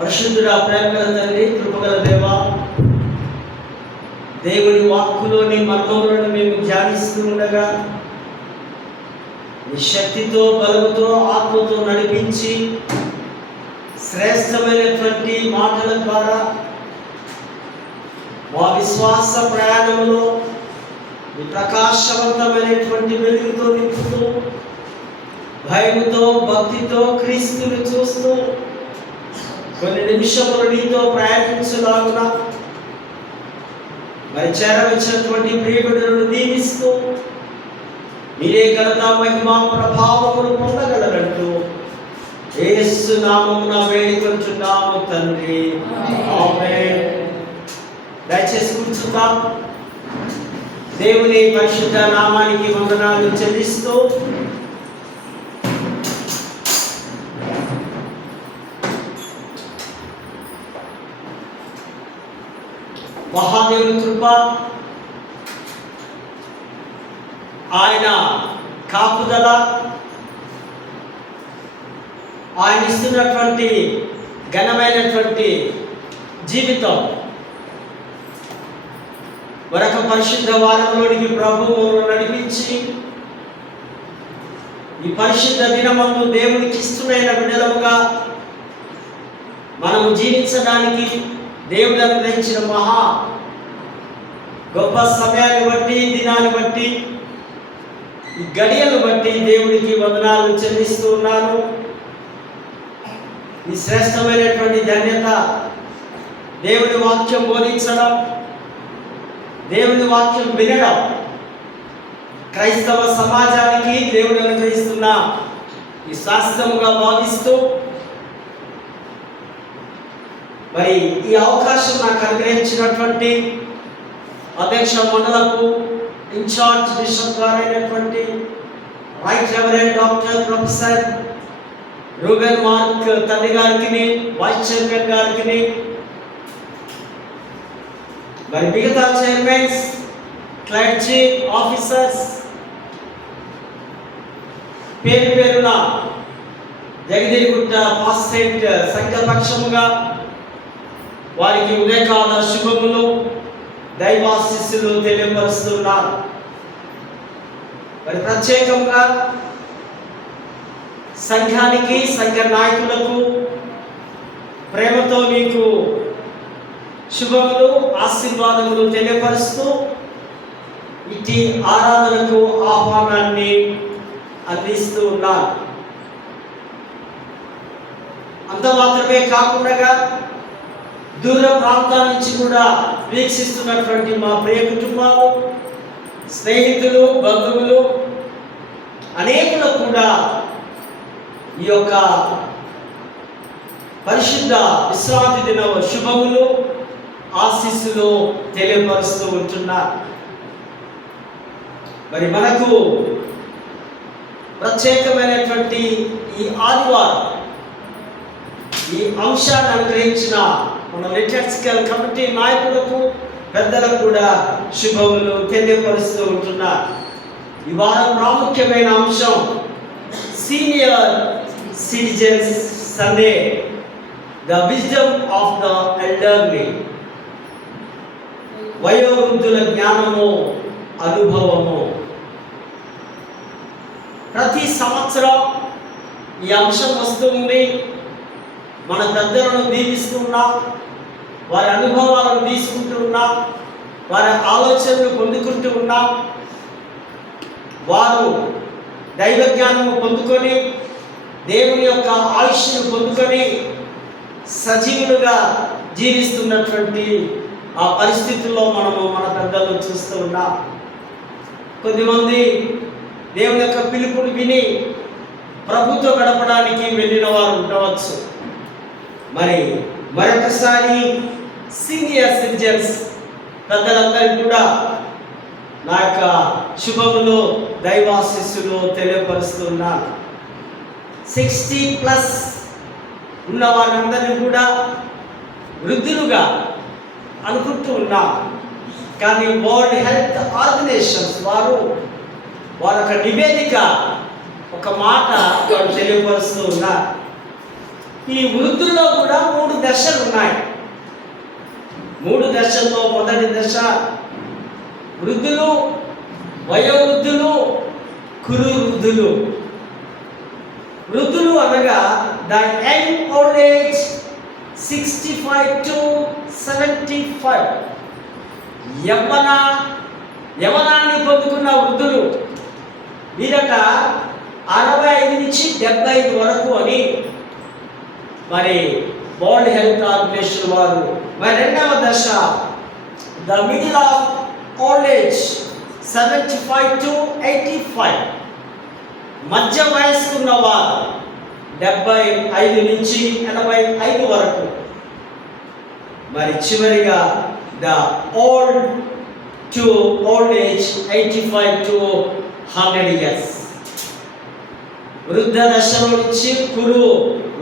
పరిశుద్ధుడా, ప్రేమగల తండ్రి, కృపగల దేవా, దేవుని వాక్కులోని మర్మములను మేము ధ్యానిస్తూ ఉండగా నీ శక్తితో, బలముతో, ఆత్మతో నడిపించి శ్రేష్టమైనటువంటి మాటల ద్వారా మా విశ్వాస ప్రయాణంలో నీ ప్రకాశవంతమైనటువంటి వెలుగుతో నింపుతూ, భయముతో, భక్తితో క్రీస్తుని చూస్తూ కొన్ని నిమిషములు నీతో ప్రయాణించలాగున మరి చేరవచ్చినటువంటి ప్రియబిడ్డలను దీవిస్తూ మీరే ఘనత, మహిమ, ప్రభావములు పొందగలరంటూ యేసు నామమున వేడుకొంచున్నాము తండ్రి, ఆమేన్. దయచేసి కూర్చుందాం. దేవుని పరిశుద్ధ నామానికి వందనాలు చెల్లిస్తూ మహాదేవుని కృప, ఆయన కాపుదల, ఆయన ఇస్తున్నటువంటి ఘనమైనటువంటి జీవితం మరొక పరిశుద్ధ వారంలోనికి ప్రభువు నడిపించి ఈ పరిశుద్ధ దినమందు దేవునికి ఇష్టమైన బిడ్డలముగా మనము జీవించడానికి దేవుడు అనుగ్రహించిన మహా గొప్ప సమయాన్ని బట్టి, దినాన్ని బట్టి, ఈ గడియలు బట్టి దేవుడికి వందనాలు చెల్లిస్తూ ఉన్నాను. ఈ శ్రేష్టమైనటువంటి ధన్యత దేవుని వాక్యం బోధించడం, దేవుని వాక్యం వినడం క్రైస్తవ సమాజానికి దేవుడు అనుగ్రహిస్తున్న ఈ శాస్త్రముగా భావిస్తూ మరి ఈ అవకాశం నాకు అనుగ్రహించినటువంటి అధ్యక్ష మండలకు ఇన్ఛార్జ్ బిషప్ గారైనటువంటి right reverend doctor professor Reuben Mark తండ్రి గారికి, వైస్ చైర్మన్ గారికి, మరి మిగతా చైర్మన్స్, క్లర్జీ, ఆఫీసర్స్, పేరు పేరున జగదేగుట్ట పాస్టేట్ సంఘపక్షముగా వారికి ఉదయకాల శుభములు, దైవాశీస్సులు తెలియపరుస్తున్నారు. మరి ప్రత్యేకంగా సంఘానికి, సంఘ నాయకులకు ప్రేమతో మీకు శుభములు, ఆశీర్వాదములు తెలియపరుస్తూ ఇటు ఆరాధనకు ఆహ్వానాన్ని అందిస్తూ ఉన్నారు. అంత మాత్రమే కాకుండా దూర ప్రాంతాల నుంచి కూడా వీక్షిస్తున్నటువంటి మా ప్రియ కుటుంబాలు, స్నేహితులు, బంధువులు అనేకులు కూడా ఈ యొక్క పరిశుద్ధ విశ్రాంతి దిన శుభములు, ఆశీస్సులు తెలియపరుస్తూ ఉంటున్నారు. మరి మనకు ప్రత్యేకమైనటువంటి ఈ ఆదివారం ఈ అంశాన్ని అనుగ్రహించిన మన లిటర్జికల్ కమిటీ నాయకులకు, పెద్దలకు కూడా శుభములు తెలియపరుస్తూ ఉంటున్నారు. ఈ వారం ప్రాముఖ్యమైన అంశం senior citizens Sunday, the wisdom of the elderly. వయోవృద్ధుల జ్ఞానము, అనుభవము. ప్రతి సంవత్సరం ఈ అంశం వస్తుంది. మన పెద్దలను దీవిస్తూ ఉన్నాం, వారి అనుభవాలను తీసుకుంటూ ఉన్నాం, వారి ఆలోచనలు పొందుకుంటూ ఉన్నాం. వారు దైవ జ్ఞానము పొందుకొని, దేవుని యొక్క ఆయుష్ను పొందుకొని సజీవులుగా జీవిస్తున్నటువంటి ఆ పరిస్థితుల్లో మనము మన పెద్దలను చూస్తూ ఉన్నాం. కొద్దిమంది దేవుని యొక్క పిలుపుని విని ప్రభుతో గడపడానికి వెళ్ళిన వారు ఉండవచ్చు. మరి మరొకసారి సీనియర్ సిటిజన్స్ పెద్దలందరికీ కూడా నా యొక్క శుభములు, దైవాశీస్సులు తెలియపరుస్తున్నాను. 60+ ఉన్న వారందరినీ కూడా వృద్ధులుగా అనుకుంటూ ఉన్నాం. కానీ వరల్డ్ హెల్త్ ఆర్గనైజేషన్స్ వారు ఒక నివేదిక, ఒక మాట తెలియపరుస్తూ ఉన్నారు. ఈ వృద్ధుల్లో కూడా 3 దశలు ఉన్నాయి. 3 దశల్లో మొదటి దశ వృద్ధులు, వయోవృద్ధులు, కురు వృద్ధులు. వృద్ధులు అనగా the young old age 65 to 75. యవ్వనాన్ని పొందుకున్న వృద్ధులు వీరట 65 నుంచి 75 వరకు అని మరి వరల్డ్ హెల్త్ ఆర్గనైజేషన్ వారు. మరి రెండవ దశ the middle of old age 75 to 85. మధ్య వయస్కున్న వారు 75 నుంచి 85 వరకు. మరి చివరిగా the old age 85 to 100 years. వృద్ధ దశలో నుంచి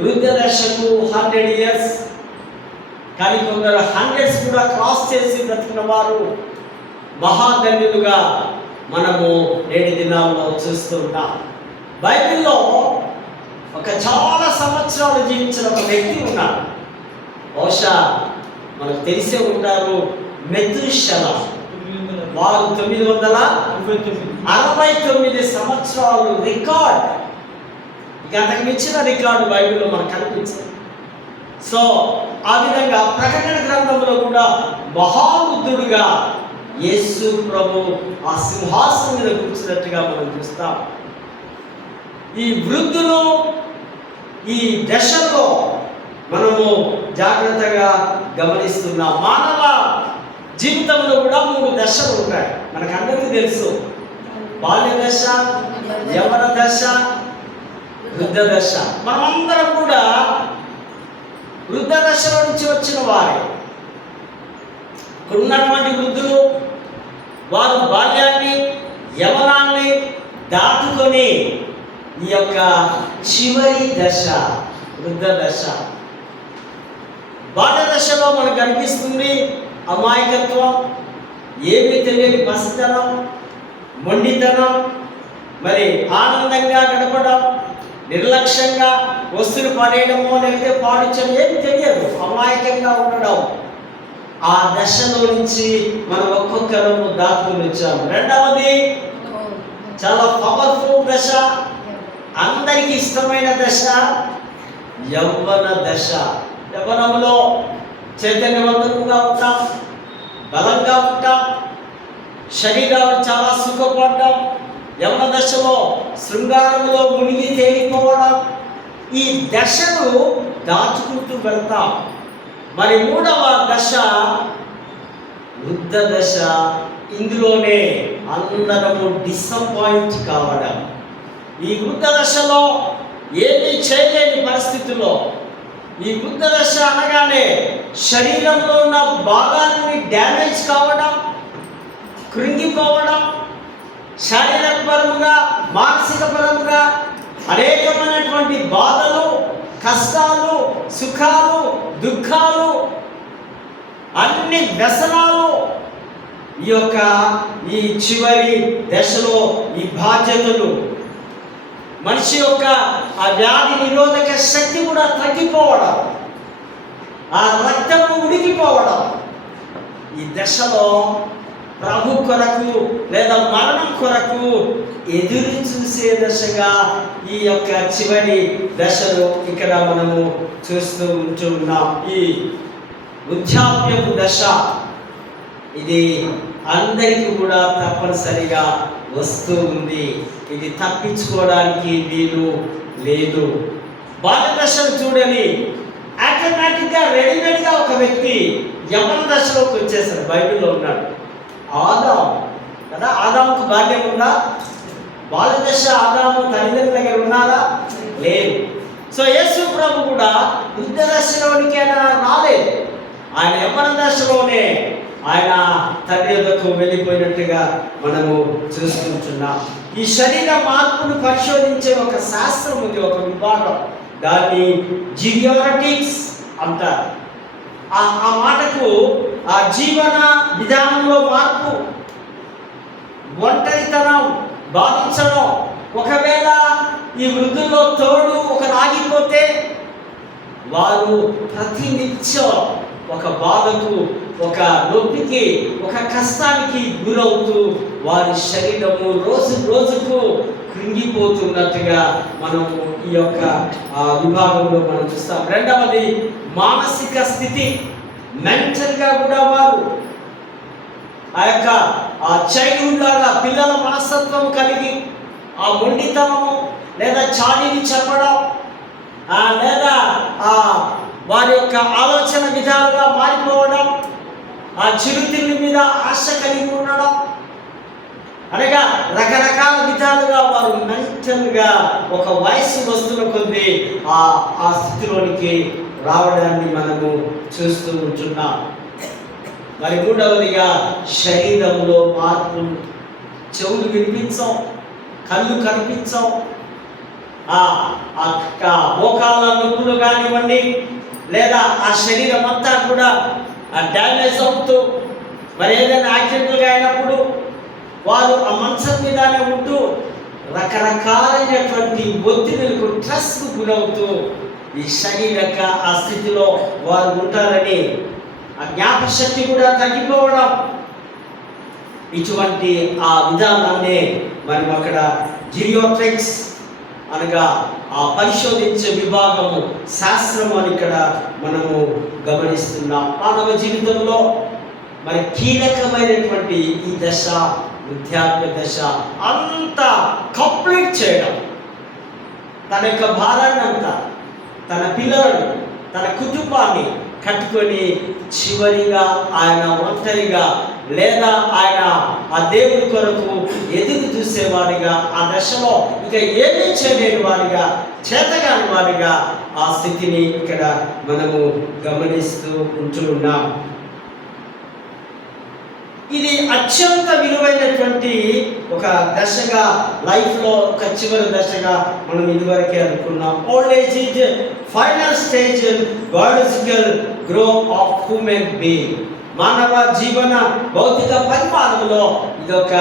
వృద్ధ దశకు 100 years. కానీ కొందరు 100s కూడా క్రాస్ చేసి బ్రతికిన వారు మహాధన్యులుగా మనము నేటి దినాల్లో చూస్తున్నాం. బైబిల్లో ఒక చాలా సంవత్సరాలు జీవించిన ఒక వ్యక్తి ఉన్నాడు. బహుశా మనకు తెలిసే ఉంటారు, మెతుషెలా. వారు 969 సంవత్సరాలు రికార్డ్. ఇక అంతకు మించిన రికార్డు బైబిల్లో మనకు కనిపించింది. సో ఆ విధంగా ప్రకటన గ్రంథంలో కూడా మహాబుద్ధుడుగా యేసు ప్రభు ఆ సింహాసనం మీద కూర్చున్నట్టుగా మనం చూస్తాం. ఈ వృద్ధులు ఈ దశలో మనము జాగ్రత్తగా గమనిస్తున్నాం. మానవ జీవితంలో కూడా 3 దశలు ఉంటాయి. మనకందరికీ తెలుసు, బాల్య దశ, యవ్వన దశ, వృద్ధ దశ. మనమందరం కూడా వృద్ధ దశలో నుంచి వచ్చిన వారే. ఉన్నటువంటి వృద్ధులు వారు బాల్యాన్ని, యవ్వనాన్ని దాటుకొని ఈ యొక్క చివరి దశ వృద్ధ దశ. బాల్య దశలో మనకు కనిపిస్తుంది అమాయకత్వం, ఏమీ తెలియని పసితనం, మొండితనం, మరి ఆనందంగా గడపడం, నిర్లక్ష్యంగా వస్తువులు పడేయడమో లేకపోతే పాడించడం ఏమి తెలియదు, అమాయకంగా ఉండడం. ఆ దశలో నుంచి మనం ఒక్కొక్కరము దాటుకుని వచ్చాము. రెండవది చాలా పవర్ఫుల్ దశ, అందరికీ ఇష్టమైన దశ యవ్వన దశ. యవ్వనంలో చైతన్యవంతంగా ఉంటాం, బలంగా ఉంటాం, శరీరాలు చాలా సుఖపడ్డాం. యవ్వన దశలో శృంగారంలో మునిగి తేలిపోవడం. ఈ దశను దాచుకుంటూ వెళ్తాం. మరి 3వ దశ వృద్ధ దశ. ఇందులోనే అందరము డిసప్పాయింట్ కావడం. ఈ వృద్ధ దశలో ఏమీ చేయలేని పరిస్థితుల్లో, ఈ వృద్ధ దశ అనగానే శరీరంలో ఉన్న భాగాన్ని డ్యామేజ్ కావడం, కృంగిపోవడం, శారీరక పరముగా మానసిక పరముగా అనేకమైనటువంటి బాధలు, కష్టాలు, సుఖాలు, దుఃఖాలు, అన్ని వ్యసనాలు ఈ చివరి దశలో ఈ బాధ్యతలు, మనిషి యొక్క ఆ వ్యాధి నిరోధక శక్తి కూడా తగ్గిపోవడం, ఆ రక్తము ఉడికిపోవడం. ఈ దశలో ప్రభు కొరకు లేదా మరణం కొరకు ఎదురు చూసే దశగా ఈ యొక్క చివరి దశలో ఇక్కడ మనము చూస్తూ ఉంటున్నాం. ఈ వృద్ధాప్యపు దశ ఇది అందరికీ కూడా తప్పనిసరిగా వస్తూ ఉంది. ఇది తప్పించుకోవడానికి వీలు లేదు. బాల్య దశను చూడని ఆటోమేటిక్గా రెడీమేడ్గా ఒక వ్యక్తి యవ్వన దశలోకి వచ్చేసాడు. బైబిల్లో ఉన్నాడు ఆదాము కదా. ఆదాముకు బాల్యం ఉందా? బాల్య దశ ఆదాము తల్లిదండ్రుల దగ్గర ఉన్నారా? లేదు. సో యేసు ప్రభు కూడా వృద్ధ దశలోనికి ఆయన రాలేదు. ఆయన యవ్వన దశలోనే ఆయన తండ్రి యొద్దకు వెళ్ళిపోయినట్టుగా మనము చూసుకుంటున్నాం. ఈ శరీర మార్పును పరిశోధించే ఒక శాస్త్రం ఉంది, ఒక విభాగం. దాన్ని జియోనటిక్స్ అంటారు. ఆ మాటకు ఆ జీవన విధానంలో మార్పు, ఒంటరితనం బాధించడం, ఒకవేళ ఈ వృద్ధుల్లో తోడు ఒకరు ఆగిపోతే వారు ప్రతినిత్యం ఒక బాధకు, ఒక నొప్పికి, ఒక కష్టానికి గురవుతూ వారి శరీరము రోజు రోజుకు కృంగిపోతున్నట్టుగా మనము ఈ యొక్క విభాగంలో మనం చూస్తాం. రెండవది మానసిక స్థితి. మెంటల్గా కూడా వారు ఆ యొక్క చైల్డ్హుడ్ లాగా పిల్లల మనస్తత్వం కలిగి ఆ మొండితనము లేదా చాడీని చెప్పడం లేదా వారి యొక్క ఆలోచన విధాలుగా మారిపోవడం, ఆ చిరుతిళ్ళ మీద ఆశ కలిగి ఉండడం, అనగా రకరకాల విధాలుగా వారు మెంటల్గా ఒక వయసు వస్తున్న కొద్దీ ఆ స్థితిలోనికి రావడాన్ని మనము చూస్తూ ఉంటున్నాం. మరి మూడవదిగా శరీరంలో మార్పులు. చెవులు వినిపించవు, కళ్ళు కనిపించవు, మోకాళ్ళ నొప్పులు కానివ్వండి, లేదా ఆ శరీరం అంతా కూడా డ్యామేజ్ అవుతూ మరి ఏదైనా యాక్సిడెంట్గా అయినప్పుడు వారు ఆ మంచం మీదనే ఉంటూ రకరకాలైనటువంటి ఒత్తిడులకు, స్ట్రెస్కు గురవుతూ ఈ శారీరక ఆ స్థితిలో వారు ఉంటారని, ఆ జ్ఞాపశక్తి కూడా తగ్గిపోవడం, ఇటువంటి ఆ విధానాన్ని మనం అక్కడ జిరియాట్రిక్స్ అనగా ఆ పరిశోధించే విభాగము, శాస్త్రము అని ఇక్కడ మనము గమనిస్తున్నాం. మానవ జీవితంలో మరి కీలకమైనటువంటి ఈ దశ, వృద్ధాప్య దశ అంతా కంప్లీట్ చేయడం, తన యొక్క భారాన్ని అంతా, తన పిల్లలను, తన కుటుంబాన్ని కట్టుకొని చివరిగా ఆయన ఒంటరిగా లేదా ఆయన ఆ దేవుడి కొరకు ఎదురు చూసేవాడిగా, ఆ దశలో ఇక ఏమీ చేయలేని వాడిగా, చేతగాని వాడిగా ఆ స్థితిని ఇక్కడ మనము గమనిస్తూ ఉంటున్నాం. ఇది అత్యంత విలువైనటువంటి ఒక దశగా, లైఫ్లో ఒక చివరి దశగా మనం ఇదివరకే అనుకున్నాం. Old age is final stage in biological growth of human being. మానవ జీవన భౌతిక పరిమాణంలో ఇదొక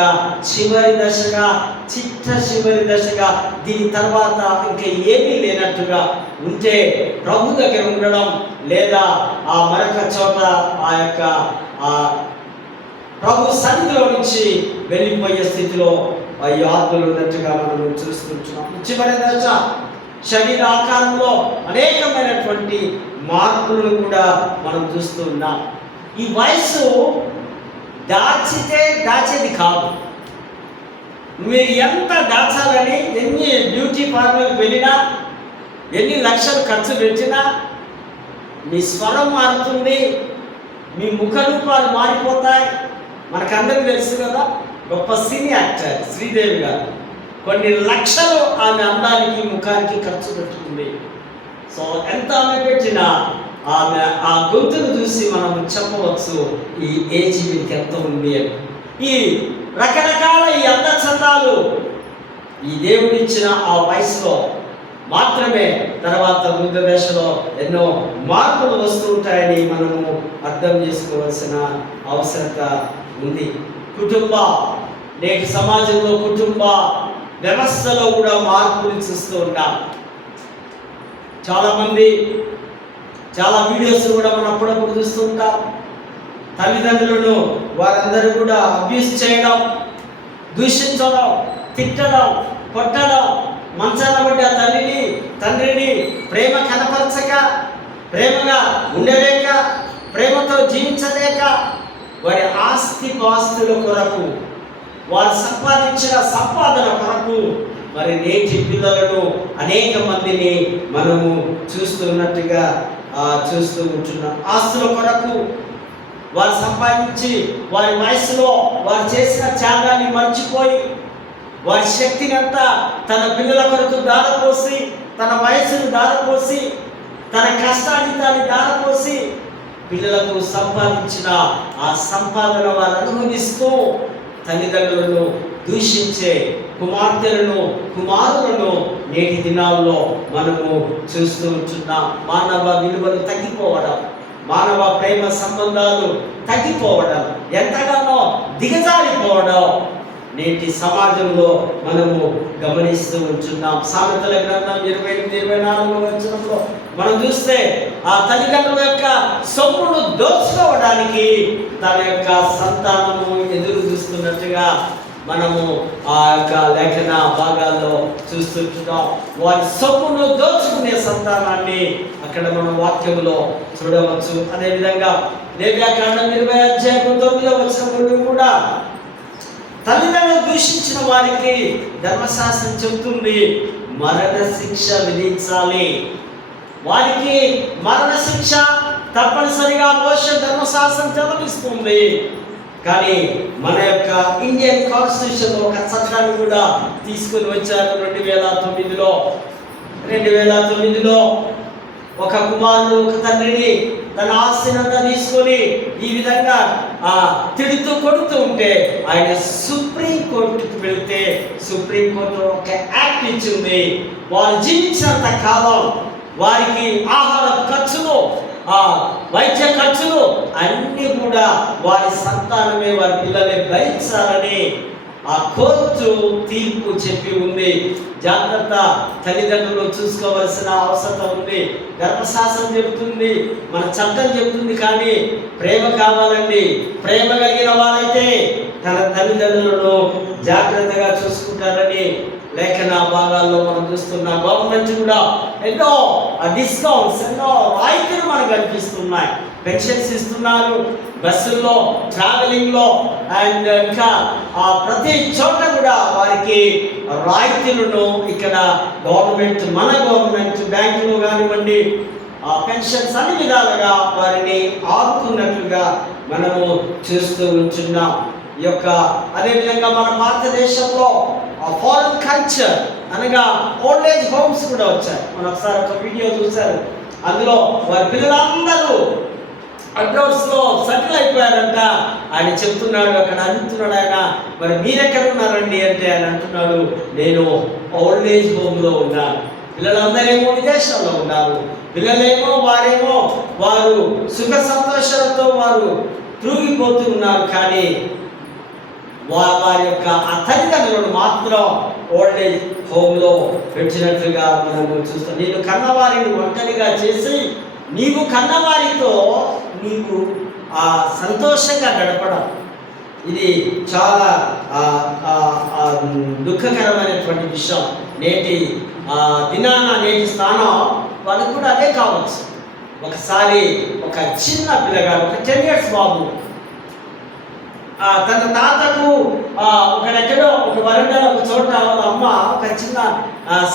చివరి దశగా, చివరి దశగా, దీని తర్వాత ఇంకా ఏమీ లేనట్టుగా ఉంటే ప్రభు దగ్గర ఉండడం లేదా ఆ మరొక చోట ఆ యొక్క ప్రభు సన్నిధిలో నుంచి వెళ్ళిపోయే స్థితిలో ఈ ఆత్మలు ఉన్నట్టుగా మనం చూస్తుంటున్నాం. చివరి దశ శరీర ఆకారంలో అనేకమైనటువంటి మార్పులను కూడా మనం చూస్తూ ఉన్నాం. ఈ వయసు దాచేది కాదు. మీరు ఎంత దాచాలని, ఎన్ని బ్యూటీ పార్లర్కి వెళ్ళినా, ఎన్ని లక్షలు ఖర్చు పెట్టినా మీ స్వరం మారుతుంది, మీ ముఖ రూపాలు మారిపోతాయి. మనకందరికీ తెలుసు కదా, గొప్ప సినీ యాక్టర్ శ్రీదేవి గారు కొన్ని లక్షలు ఆమె అందానికి, ముఖానికి ఖర్చు పెట్టుకుంది. సో ఎంత ఆమె పెట్టినా ఆమె ఆ గొంతును చూసి మనం చెప్పవచ్చు ఈ ఏజ్ మీకు ఎంత ఉంది అని. ఈ రకరకాల ఈ అందచందాలు ఈ దేవుడిచ్చిన ఆ వయసులో మాత్రమే, తర్వాత వృద్ధ దశలో ఎన్నో మార్పులు వస్తూ ఉంటాయని మనము అర్థం చేసుకోవాల్సిన అవసరత ఉంది. నేటి సమాజంలో కుటుంబ వ్యవస్థలో కూడా మార్పులు చూస్తూ ఉంటాం. చాలామంది చాలా వీడియోస్ కూడా మనం అప్పుడప్పుడు చూస్తూ ఉంటాం. తల్లిదండ్రులను వారందరూ కూడా అబ్యూస్ చేయడం, దూషించడం, తిట్టడం, కొట్టడం, మంచాన పడ్డ తండ్రిని ప్రేమ కనపరచక, ప్రేమగా ఉండలేక, ప్రేమతో జీవించలేక, వారి ఆస్తిపాస్తుల కొరకు, వారు సంపాదించిన సంపాదన కొరకు మరి నేటి పిల్లలను అనేక మందిని మనము చూస్తున్నట్టుగా చూస్తూ ఉంటున్నాం. ఆస్తుల కొరకు వారు సంపాదించి వారి వయసులో వారు చేసిన త్యాగాన్ని మర్చిపోయి, వారి శక్తిని అంతా తన పిల్లల కొరకు దారపోసి, తన వయసును దారపోసి, తన కష్టాన్ని దారపోసి పిల్లలకు సంపాదించిన ఆ సంపాదన వారు అనుభవిస్తూ తల్లిదండ్రులను దూషించే కుమారులను నేటి దినాల్లో మనము చూస్తూ ఉంటున్నాం. మానవ విలువలు తగ్గిపోవడం, మానవ ప్రేమ సంబంధాలు తగ్గిపోవడం, ఎంతగానో దిగజారిపోవడం నేటి సమాజంలో మనము గమనిస్తూ ఉంటున్నాం. సామెతల గ్రంథం 28-24 వచనంలో మనం చూస్తే ఆ తల్లిదండ్రుల యొక్క సొమ్మును దోచుకోవడానికి తన యొక్క సంతానము ఎదురు చూస్తున్నట్టుగా మనము ఆ యొక్క లేఖన భాగాల్లో చూస్తుంటున్నాం. వారి సొమ్మును దోచుకునే సంతానాన్ని అక్కడ మనం వాక్యంలో చూడవచ్చు. అదేవిధంగా లేవ్యాకాండం 20:9 కూడా తల్లిదండ్రులు దూషించిన వారికి ధర్మశాస్త్రం చెబుతుంది మరణ శిక్ష విధించాలి. వారికి మరణ శిక్ష తప్పనిసరిగా మోషే ధర్మశాస్త్రం చదివిస్తుంది. కానీ మన యొక్క ఇండియన్ కాన్స్టిట్యూషన్ ఒక చట్టాన్ని కూడా తీసుకొని వచ్చారు 2009లో. ఒక కుమారుడు ఒక తండ్రిని తన ఆస్తినంతా తీసుకొని ఈ విధంగా తిడుతూ కొడుతూ ఉంటే ఆయన సుప్రీంకోర్టుకి వెళ్తే సుప్రీంకోర్టు ఒక యాక్ట్ ఇచ్చింది. వారు జీవించినంత కాలం వారికి ఆహార ఖర్చులు, వైద్య ఖర్చులు అన్నీ కూడా వారి సంతానమే, వారి పిల్లలే భరించాలని ఆ కోర్టు తీర్పు చెప్పి ఉంది. జాగ్రత్త, తల్లిదండ్రులు చూసుకోవాల్సిన అవసరం ఉంది. ధర్మశాస్త్రం చెబుతుంది, మన చట్టం చెబుతుంది, కానీ ప్రేమ కావాలండి. ప్రేమ కలిగిన వారైతే తన తల్లిదండ్రులను జాగ్రత్తగా చూసుకుంటారని లేఖన భాగాల్లో మనం చూస్తున్నాం. గవర్నమెంట్ కూడా ఎన్నో డిస్కౌంట్స్, ఎన్నో రాయితీలు మనకు కనిపిస్తున్నాయి. పెన్షన్స్ ఇస్తున్నారు, బస్సుల్లో, ట్రావెలింగ్లో, అండ్ ఇంకా ప్రతి చోట కూడా వారికి రాయితీలను ఇక్కడ గవర్నమెంట్, మన గవర్నమెంట్ బ్యాంకులు కానివ్వండి, పెన్షన్స్ అన్ని విధాలుగా వారిని ఆదుకున్నట్లుగా మనము చూస్తూ ఉంటున్నాం. ఈ యొక్క అదేవిధంగా మన భారతదేశంలో ఫారెన్ కల్చర్ అనగా ఓల్డ్ ఏజ్ హోమ్స్ కూడా వచ్చాయి. మనం ఒకసారి ఒక వీడియో చూశారు. అందులో వారి పిల్లలందరూ అడ్రస్లో సెటిల్ అయిపోయారంట. ఆయన చెప్తున్నాడు, అక్కడ అడుగుతున్నాడు ఆయన, మరి మీరెక్కడ ఉన్నారండి అంటే ఆయన అంటున్నాడు, నేను ఓల్డ్ ఏజ్ హోమ్లో ఉన్నాను. పిల్లలందరేమో విదేశాల్లో ఉన్నారు. పిల్లలేమో వారు సుఖ సంతోషాలతో వారు తృగిపోతూ ఉన్నారు. కానీ వారి యొక్క తల్లిదండ్రులను మాత్రం ఓల్డ్ ఏజ్ హోమ్లో పెట్టినట్లుగా మనము చూస్తాం. నేను కన్నవారిని ఒంటరిగా చేసి నీవు కన్నవారితో నీవు సంతోషంగా గడపడం, ఇది చాలా దుఃఖకరమైనటువంటి విషయం. నేటి దినాన, నేటి స్థానం వాళ్ళకు కూడా అదే కావచ్చు. ఒకసారి ఒక చిన్న పిల్లగాడు, ఒక 10 years బాబు, తన తాతకు ఒకడెక్కడో ఒక వరండాలో ఒక చోట వాళ్ళ అమ్మ ఒక చిన్న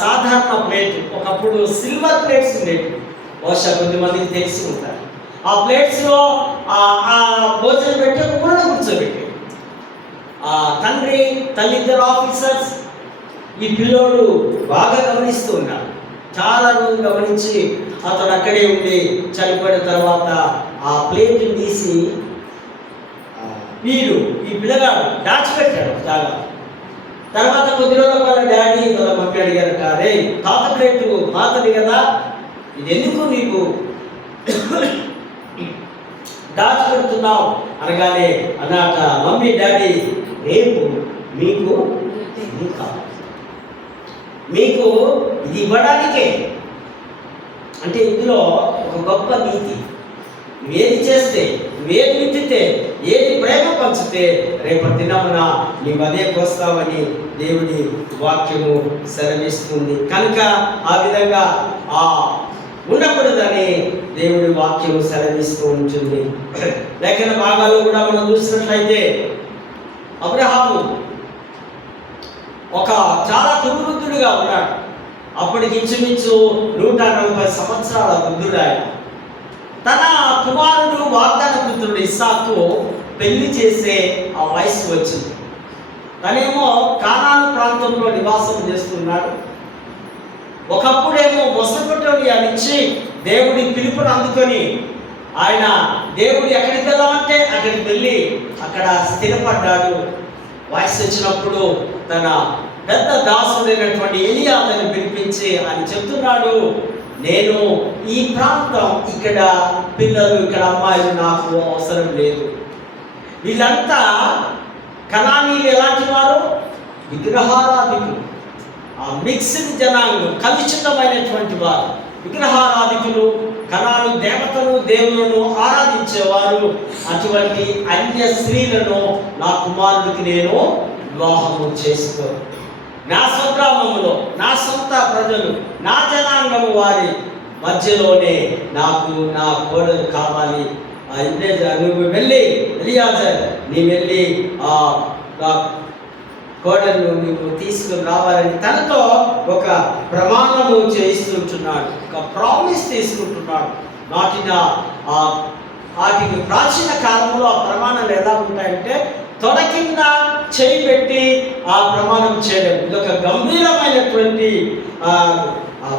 సాధారణ ప్లేట్, ఒకప్పుడు సిల్వర్ ప్లేట్స్ ఉండేవి, బహుశా కొద్దిమందికి తెలిసి ఉంటారు. ఆ ప్లేట్స్లో భోజనం పెట్టి ఒక గుణను కూర్చోబెట్టి, తండ్రి తల్లిద్దరు ఆఫీసర్స్, ఈ పిల్లోడు బాగా గమనిస్తూ ఉన్నాడు. చాలా రోజులు గమనించి అతను అక్కడే ఉండి చనిపోయిన తర్వాత ఆ ప్లేట్ని తీసి ఈ పిల్లగాడు దాచిపెట్టాడు చాలా. తర్వాత కొద్ది రోజుల వాళ్ళ డాడీ వాళ్ళ మమ్మీ అడిగారు, అరే తాత ప్లేటు పాతది కదా, ఇది ఎందుకు నీకు దాచిపెడుతున్నావు అనగానే అన్నాక, మమ్మీ డాడీ రేపు మీకు ఇది ఇవ్వడానికే. అంటే ఇందులో ఒక గొప్ప నీతి, ఏది చేస్తే, ఏది విత్తితే, ఏది ప్రేమ పంచితే రేపటి దినమున నీవు అదే కోస్తావని దేవుడి వాక్యము సెలవిస్తుంది. కనుక ఆ విధంగా ఉండకూడదని దేవుడి వాక్యము సెలవిస్తూ ఉంటుంది. లేఖన భాగాల్లో కూడా మనం చూసినట్లయితే అబ్రహాము ఒక చాలా దుర్వృద్ధుడిగా ఉన్నాడు. అప్పటికి ఇంచుమించు 140 సంవత్సరాల వృద్ధుడు ఆయన. తన కుమారుడు వాగ్దాన పుత్రుడు ఇస్సాకు పెళ్లి చేసే ఆ వయసు వచ్చింది. తనేమో కానాను ప్రాంతంలో నివాసం చేస్తున్నాడు. ఒకప్పుడేమో మొసకొట్టోనియా నుంచి దేవుడి పిలుపును అందుకొని ఆయన దేవుడు ఎక్కడికి వెళ్దామంటే అక్కడికి వెళ్ళి అక్కడ స్థిరపడ్డాడు. వయసు వచ్చినప్పుడు తన పెద్ద దాసుడైనటువంటి ఎలియాని పిలిపించి ఆయన చెప్తున్నాడు, నేను ఈ ప్రాంతం, ఇక్కడ పిల్లలు, ఇక్కడ అమ్మాయిలు నాకు అవసరం లేదు. వీళ్ళంతా కనానీయులు ఎలాంటి వారు? విగ్రహారాధికులు, మిక్స్డ్ జనాంగం, కలుషితమైనటువంటి వారు. విగ్రహారాధికులు, కనాను దేవతలు దేవులను ఆరాధించేవారు, అటువంటి అన్య స్త్రీలను నా కుమారుడికి నేను వివాహము చేసుకో. నా స్వగ్రామములో నా సొంత ప్రజలు, నా జనాంగము వారి మధ్యలోనే నాకు నా కోడలు కావాలి. నువ్వు వెళ్ళి ఎలియాజర్, నీ వెళ్ళి కోడలు నువ్వు తీసుకుని రావాలని తనతో ఒక ప్రమాణము చేయిస్తుంటున్నాడు, ఒక ప్రామిస్ తీసుకుంటున్నాడు. వాటికి ప్రాచీన కాలంలో ఆ ప్రమాణాలు ఎలా ఉంటాయంటే తొడ కింద చేయి పెట్టి ఆ ప్రమాణం చేయడం. ఇది ఒక గంభీరమైనటువంటి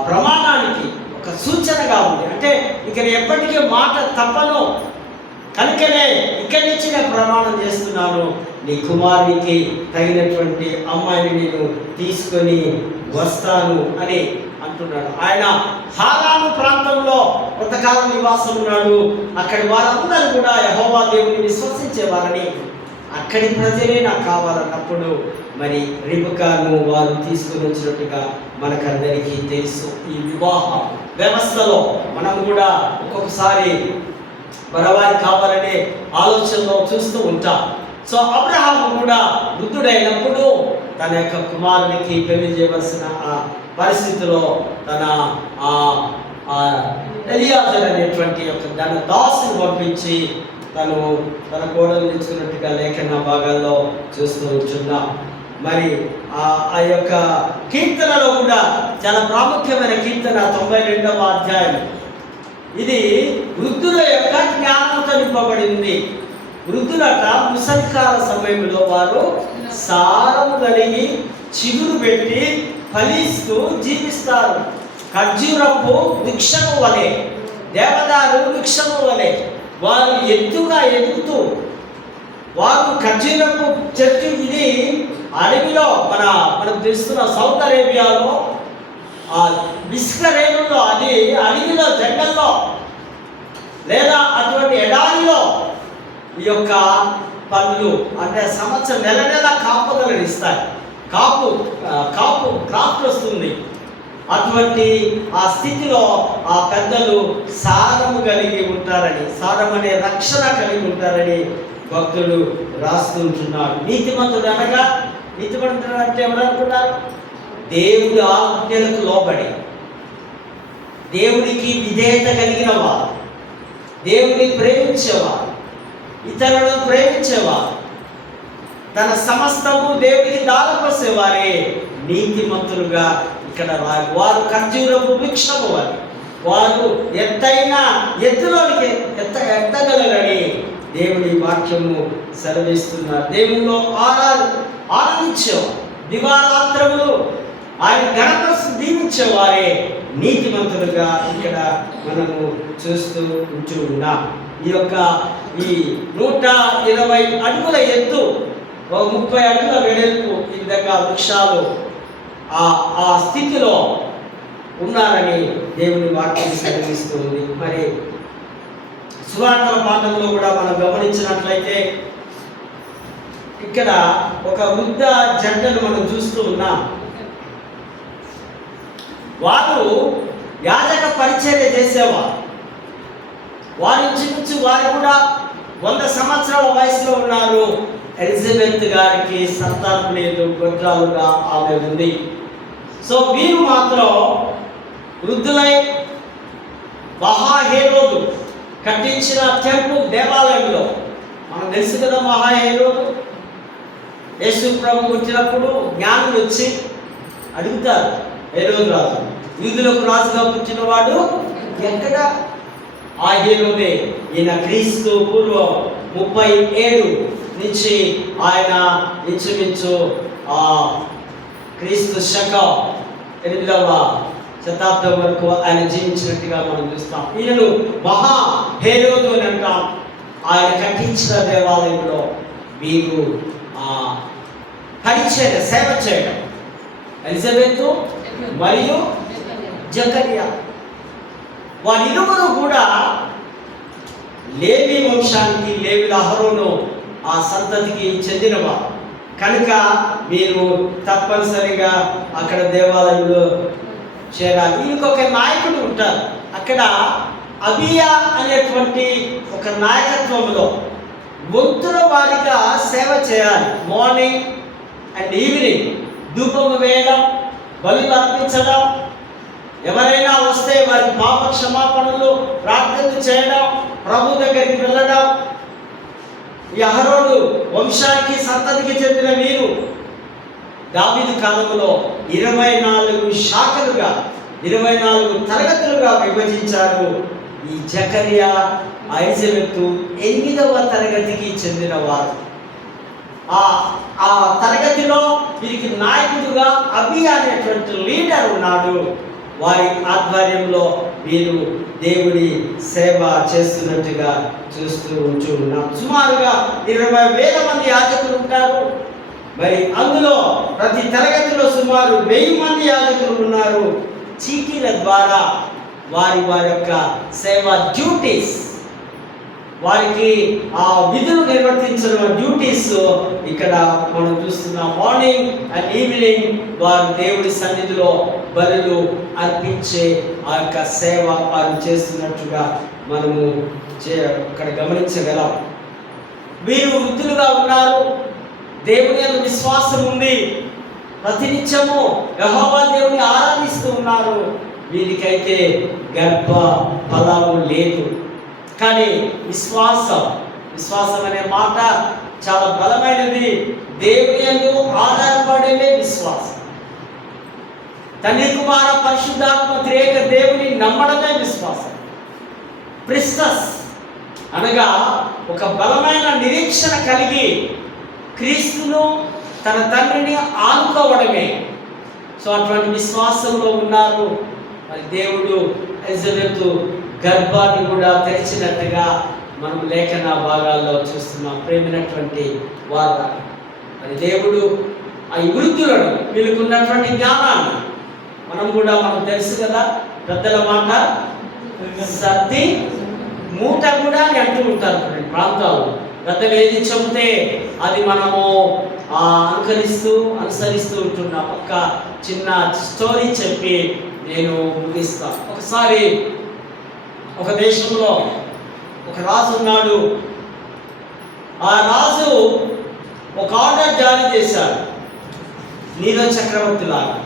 ప్రమాణానికి ఒక సూచనగా ఉంది. అంటే ఇక్కడ ఎప్పటికీ మాట తప్పను, కనుకనే ఇక్కడి నుంచి నేను ప్రమాణం చేస్తున్నాను, నీ కుమారునికి తగినటువంటి అమ్మాయిని నేను తీసుకొని వస్తాను అని అంటున్నాడు. ఆయన హారాను ప్రాంతంలో కొంతకాలం నివాసం ఉన్నాడు. అక్కడి వారందరూ కూడా యెహోవా దేవుని విశ్వసించేవారని, అక్కడి ప్రజలే నాకు కావాలన్నప్పుడు మరి రిబకాను వారు తీసుకుని వచ్చినట్టుగా మనకందరికీ తెలుసు. ఈ వివాహ వ్యవస్థలో మనం కూడా ఒక్కొక్కసారి మరవారి కావాలనే ఆలోచనలో చూస్తూ ఉంటాం. సో అబ్రహాము కూడా వృద్ధుడైనప్పుడు తన యొక్క కుమారునికి పెళ్లి చేయవలసిన ఆ పరిస్థితిలో తన ఎలియాజర్ అనేటువంటి యొక్క తన దాసుని పంపించి తన కోడలు తెచ్చుకున్నట్టుగా లేఖన భాగాల్లో చూస్తూ ఉంటున్నాం. మరి ఆ యొక్క కీర్తనలో కూడా చాలా ప్రాముఖ్యమైన కీర్తన 92వ అధ్యాయం. ఇది వృద్ధుల యొక్క జ్ఞానంతో నింపబడింది. వృద్ధులట ముసలికాల సమయంలో వారు సారము కలిగి చిగురు పెట్టి ఫలిస్తూ జీవిస్తారు. ఖర్జూరపు వృక్షము వలె, దేవదారు వృక్షము వలె వారు ఎత్తుగా ఎదుగుతూ, వారు ఖర్జూరపు చెట్టు ఇది అడవిలో మనం తెలుస్తున్న సౌత్ అరేబియాలో విస్కరేణులో, అది అడవిలో జంగల్లో లేదా అటువంటి ఎడారిలో ఈ యొక్క పళ్ళు అంటే సంవత్సరం నెల నెల కాపుదలను ఇస్తాయి. కాపు క్రాప్ వస్తుంది. అటువంటి ఆ స్థితిలో ఆ పెద్దలు సారము కలిగి ఉంటారని, సారం అనే రక్షణ కలిగి ఉంటారని భక్తులు రాస్తుంటున్నారు. నీతిమంతుడు అనగా, నీతిమంతుడు అంటే ఎవరనుకున్నారు? దేవుడి ఆజ్ఞలకు లోబడి, దేవుడికి విధేయత కలిగిన వారు, దేవుడిని ప్రేమించేవారు, ఇతరులను ప్రేమించేవారు, తన సమస్తము దేవుడికి దానపోసేవారే నీతిమంతులుగా ఇక్కడ వారు ఖర్జూరపు వృక్షము వారు ఎత్తైన ఎత్తులోనికి ఎత్తగలరని దేవుడి వాక్యము సెలవిస్తున్నారు. దేవుల్లో ఆనందించేవారు, దివారాత్రములు ఆయన గణపరుస్తూ దీవించేవారే నీతిమంతులుగా ఇక్కడ మనము చూస్తూ ఉన్నాం. ఈ 120 అడుగుల ఎత్తు, 30 అడుగుల వెడల్పు, ఈ విధంగా వృక్షాలు ఆ స్థితిలో ఉన్నారని దేవుని వాక్యం సెలవిస్తుంది. మరి సువార్తల పాఠంలో కూడా మనం గమనించినట్లయితే ఇక్కడ ఒక వృద్ధ జంటను మనం చూస్తూ ఉన్నాం. వారు యాజక పరిచర్య చేసేవారు. వారి నుంచి వారు కూడా 100 సంవత్సరాల వయసులో ఉన్నారు. ఎలిజబెత్ గారికి సంతానం లేదు, గొడ్రాలుగా ఆమె ఉంది. సో వీరు మాత్రం వృద్ధులై మహాహేరోదు కట్టించిన టెంపుల్ దేవాలయంలో, మనం తెలుసు కదా మహాహేరోదు, యేసు ప్రభు పుట్టినప్పుడు జ్ఞానులు వచ్చి అడుగుతారు, హేరోదు రాజు, యూదులకు రాజుగా పుట్టినవాడు ఎక్కడ? ఆ హేరోదే. ఈయన క్రీస్తు పూర్వం 37 నుంచి ఆయన ఇంచుమించు క్రీస్తు శకం 8వ శతాబ్దం వరకు ఆయన జీవించినట్టుగా మనం చూస్తాం. ఈయనను మహా హేరోదు అని అంటాం. ఆయన కట్టించిన దేవాలయంలో వీరు పరిచర్య సేవ చేయడం, ఎలిజబెత్ మరియు జకరియా వారిరువురు కూడా లేవి వంశానికి, లేవిల అహరోను ఆ సంతతికి చెందినవారు కనుక మీరు తప్పనిసరిగా అక్కడ దేవాలయంలో చేరాలి. ఇంకొక నాయకుడు ఉంటారు అక్కడ. అబియా అనేటువంటి ఒక నాయకత్వంలో వంతుల వారిగా సేవ చేయాలి. మార్నింగ్ అండ్ ఈవినింగ్ ధూపము వేయడం, బలులు అర్పించడం, ఎవరైనా వస్తే వారికి పాప క్షమాపణలు ప్రార్థనలు చేయడం, ప్రభు దగ్గరికి వెళ్ళడం. ఈ అహరోను వంశానికి సంతతికి చెందిన వీరు దావీదు కాలంలో 24 శాఖలుగా 24 తరగతులుగా విభజించారు. ఈ జకర్యా, ఎలిజబెత్ 8వ తరగతికి చెందిన వారు. ఆ తరగతిలో వీరికి నాయకుడుగా అబియా అనేటువంటి లీడర్ ఉన్నాడు. వారి ఆధ్వర్యంలో వీరు దేవుడి సేవ చేస్తున్నట్టుగా ఉంటున్నాం. సుమారుగా 20,000 మంది యాజకులు ఉంటారు. మరి అందులో ప్రతి తరగతిలో సుమారు 1000 మంది యాజకులు ఉన్నారు. చీటీల ద్వారా వారి యొక్క సేవ డ్యూటీస్, వారికి ఆ విధులు నిర్వర్తించిన డ్యూటీస్ ఇక్కడ మనం చూస్తున్నాం. మార్నింగ్ అండ్ ఈవినింగ్ వారు దేవుడి సన్నిధిలో బలులు అర్పించే ఆ యొక్క సేవ వారు చేస్తున్నట్టుగా మనము ఇక్కడ గమనించగలం. వీరు వృద్ధులుగా ఉన్నారు. దేవుని యందు విశ్వాసం ఉంది. ప్రతినిత్యము యెహోవా దేవుని ఆరాధిస్తూ ఉన్నారు. వీరికైతే గర్భ ఫలము లేదు. కానీ విశ్వాసం అనే మాట చాలా బలమైనది. దేవుని యందు ఆధారపడేదే విశ్వాసం. తండ్రి కుమార పరిశుద్ధాత్మ త్రియేక దేవుని నమ్మడమే విశ్వాసం. ప్రిస్టస్ అనగా ఒక బలమైన నిరీక్షణ కలిగి క్రీస్తును తన తండ్రిని ఆనుకోవడమే. సో అటువంటి విశ్వాసంలో ఉన్నారు. మరి దేవుడు ఎలిజబెత్ గర్భాన్ని కూడా తెరిచినట్టుగా మనం లేఖన భాగాల్లో చూస్తున్నాం. ప్రేమైనటువంటి వారు మరి దేవుడు ఆ వృద్ధులను వీళ్ళకున్నటువంటి జ్ఞానాన్ని మనం తెలుసు కదా, పెద్దల మాట సర్ది మూట కూడా అని అంటూ ఉంటారు కొన్ని ప్రాంతాలు. పెద్దలు ఏది చెబితే అది మనము అనుసరిస్తూ ఉంటున్నాం. ఒక చిన్న స్టోరీ చెప్పి నేను ముగిస్తాను. ఒకసారి ఒక దేశంలో ఒక రాజు ఉన్నాడు. ఆ రాజు ఒక ఆర్డర్ జారీ చేశాడు. నీరో చక్రవర్తి లాగా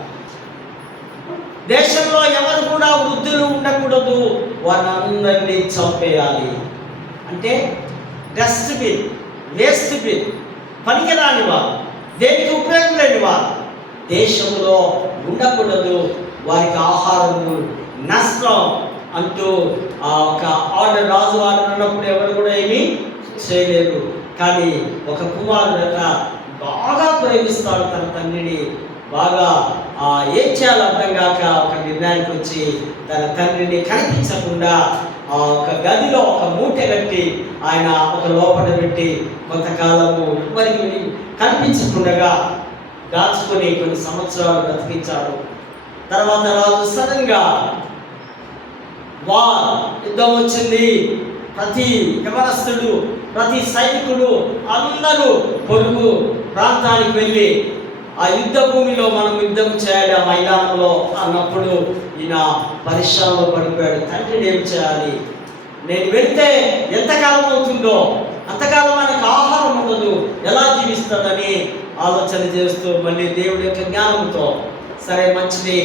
దేశంలో ఎవరు కూడా వృద్ధులు ఉండకూడదు, వారందరినీ చంపేయాలి. అంటే డస్ట్బిన్, వేస్ట్ బిన్, పనికిరాని వారు, దేనికి ఉపయోగం లేని వారు దేశంలో ఉండకూడదు, వారికి ఆహారము నష్టం అంటూ ఒక ఆర్డర్ రాజు ఆర్డర్ ఉన్నప్పుడు ఎవరు కూడా ఏమీ చేయలేరు. కానీ ఒక కుమారుడట బాగా ప్రేమిస్తాడు తన తండ్రిని. బాగా ఏం చేయాలో అర్థం కాక ఒక నిర్ణయానికి వచ్చి తన తండ్రిని కనిపించకుండా ఒక గదిలో ఒక మూట కట్టి ఆయన ఒక లోపల పెట్టి కొంతకాలము ఎవరికి కనిపించకుండా దాచుకొని కొన్ని సంవత్సరాలు బ్రతికించాడు. తర్వాత రాజు సడన్గా యుద్ధం వచ్చింది. ప్రతి యవనస్తుడు, ప్రతి సైనికుడు అందరూ పొరుగు ప్రాంతానికి వెళ్ళి ఆ యుద్ధ భూమిలో మనం యుద్ధం చేయాలి ఆ మైదానంలో అన్నప్పుడు ఈయన పరిశ్రమలో పడిపోయాడు. తండ్రిని ఏం చేయాలి, నేను వెళ్తే ఎంతకాలం అవుతుందో అంతకాలం మనకు ఆహారం ఉండదు, ఎలా జీవిస్తాడని ఆలోచన చేస్తూ మళ్ళీ దేవుడి యొక్క జ్ఞానంతో సరే మంచిది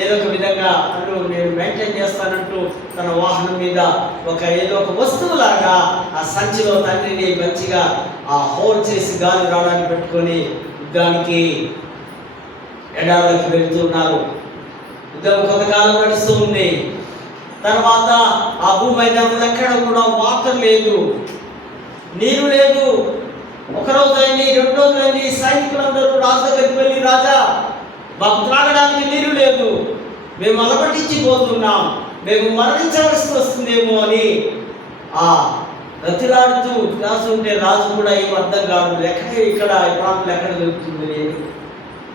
ఏదో ఒక విధంగా అంటూ నేను మెయింటైన్ చేస్తానంటూ తన వాహనం మీద ఏదో ఒక వస్తువులాగా ఆ సంచిలో తండ్రిని మంచిగా హోల్డ్ చేసి గాలి రావడానికి పెట్టుకొని యుద్ధానికి ఎడారికి వెళ్తున్నారు. యుద్ధం కొంతకాలం నడుస్తూ ఉంది. తర్వాత ఆ భూ మైదానంలో ఎక్కడ కూడా వాటర్ లేదు, నీరు లేదు. ఒకరోజు అయింది, 2 రోజులు అయింది. సైనికులందరూ రాజు దగ్గరికి వెళ్ళి, రాజా మాకు త్రాగడానికి నీరు లేదు, మేము అలమటించిపోతున్నాం, మేము మరణించవలసి వస్తుందేమో అని ప్రతిలాడుతూ రాసుంటే రాజు కూడా ఏం అర్థం కాదు. ఇక్కడ ఈ ప్రాంతంలో ఎక్కడ దొరుకుతుంది లేదు.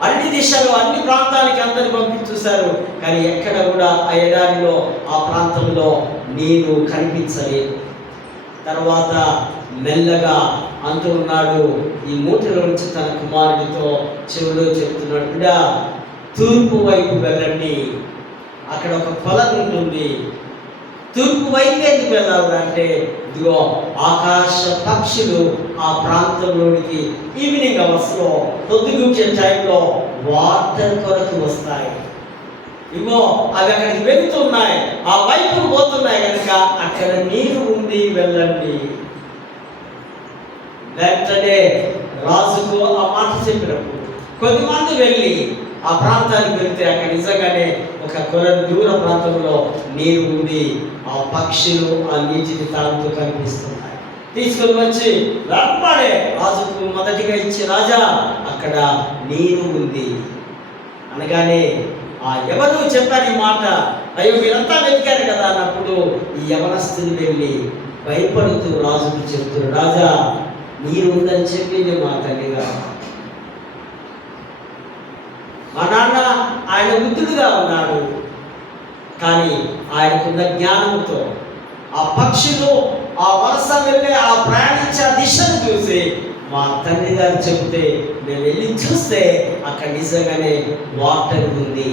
అన్ని దిశలు అన్ని ప్రాంతానికి అందరిని పంపించి చూశారు, కానీ ఎక్కడ కూడా ఆ ఎడారిలో ఆ ప్రాంతంలో నీరు కనిపించలేదు. తర్వాత మెల్లగా అంటూ ఉన్నాడు, ఈ మూటలో నుంచి తన కుమారుడితో చెవిలో చెప్తున్నాడు, తూర్పు వైపు వెళ్ళండి, అక్కడ ఒక కొలను ఉంటుంది. తూర్పు వైపు ఎందుకు వెళ్ళాలంటే ఇదిగో ఆకాశ పక్షులు ఆ ప్రాంతంలోనికి ఈవినింగ్ అవర్స్లో పొద్దుగుంచే టైంలో వాటర్ కొరకు వస్తాయి. ఇగో అవి అక్కడికి వెళ్తున్నాయి, ఆ వైపు పోతున్నాయి కనుక అక్కడ నీరు ఉంది, వెళ్ళండి. వెంటనే రాజుకు ఆ మాట చెప్పినప్పుడు కొద్దిమంది వెళ్ళి ఆ ప్రాంతానికి వెళ్తే అక్కడ నిజంగానే ఒక కొద్ది దూర ప్రాంతంలో నీరు ఉంది. ఆ పక్షులు ఆ నీటిని తాగుతూ కనిపిస్తున్నాయి. తీసుకొని వచ్చి వెంబడే రాజుకు మొదటిగా ఇచ్చి, రాజా అక్కడ నీరు ఉంది అనగానే ఎవరు చెప్పారు ఈ మాట? అయ్యో మీరంతా వెతికారు కదా అన్నప్పుడు ఈ యవనస్తుని వెళ్ళి భయపడుతూ రాజుకు చెప్తున్నారు, రాజా నీరు ఉందని చెప్పింది మా తల్లిగా. మా నాన్న ఆయన వృద్ధుడుగా ఉన్నాడు, కానీ ఆయనకున్న జ్ఞానంతో ఆ పక్షులు ఆ వలస వెళ్ళే ఆ ప్రయాణించే దిశను చూసి మా తండ్రి గారు చెబితే మేము వెళ్ళి చూస్తే అక్కడ నిజంగానే వాటర్ ఉంది.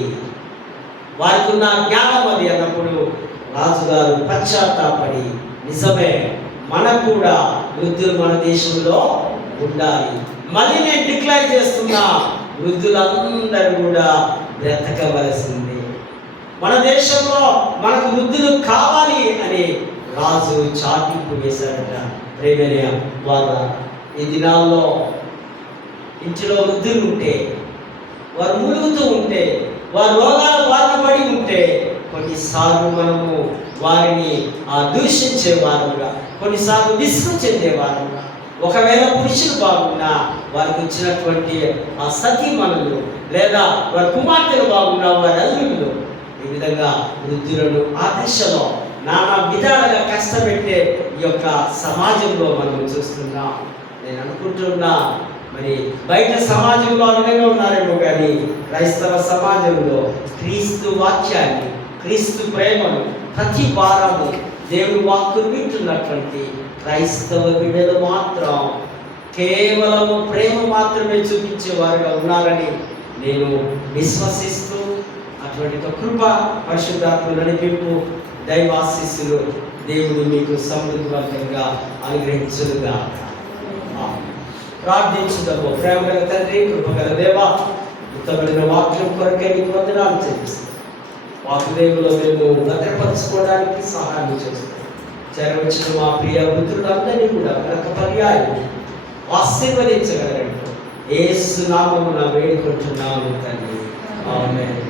వారికి ఉన్న జ్ఞానం అది అన్నప్పుడు రాజుగారు పశ్చాత్తాపడి, నిజమే మనకు కూడా వృద్ధులు మన దేశంలో ఉండాలి. మళ్ళీ నేను డిక్లేర్ చేస్తున్నా, వృద్ధులందరూ కూడా బ్రతకవలసింది. మన దేశంలో మనకు వృద్ధులు కావాలి అని రాజు చాటింపు వేశాడట. ప్రేమనీయ వాళ్ళ ఈ దినాల్లో ఇంటిలో వృద్ధులు ఉంటే, వారు ములుగుతూ ఉంటే, వారు రోగాల బారిన పడి ఉంటే కొన్నిసార్లు మనము వారిని దూషించే వారుగా, కొన్నిసార్లు విసుగు చెందేవారుగా, ఒకవేళ పురుషులు బాగున్నా వారికి వచ్చినటువంటి ఆ సతీమణులు లేదా వారి కుమార్తెలు బాగున్నా వారి అల్లుళ్ళు ఈ విధంగా వృద్ధులను ఆ దిశలో నానా విధాలుగా కష్టపెట్టే ఈ యొక్క సమాజంలో మనం చూస్తున్నాం. నేను అనుకుంటున్నా, మరి బయట సమాజంలో అనుగుణంగా ఉన్నారేమో కానీ క్రైస్తవ సమాజంలో క్రీస్తు వాక్యాన్ని, క్రీస్తు ప్రేమను ప్రతి వారము దేవుని వాక్కును వింటున్నటువంటి క్రైస్తవ బిడ్డలు మాత్రం కేవలము ప్రేమ మాత్రమే చూపించేవారుగా ఉన్నారని నేను విశ్వసిస్తూ, అటువంటి కృప, పరిశుద్ధాత్మ నడిపింపు, దైవాశీస్సులు దేవుడు మీకు సమృద్ధివంతంగా అనుగ్రహించుగా. ప్రార్థించుదాము. ప్రేమగల తండ్రి, కృపగల దేవా, ఉత్తమైన వాక్యం కొరకే నీకు వందనాలు చెల్లిస్తాం. వాసుదేవులో మేము భద్రపరచుకోవడానికి సహాయం చేస్తాం. చేరవచ్చిన మా ప్రియ మిత్రులందరినీ కూడా మరొక పర్యాయం ఆశీర్వదించగలరంటూ యేసు నామమున వేడుకుంటున్నాము తండ్రి. ఆమేన్.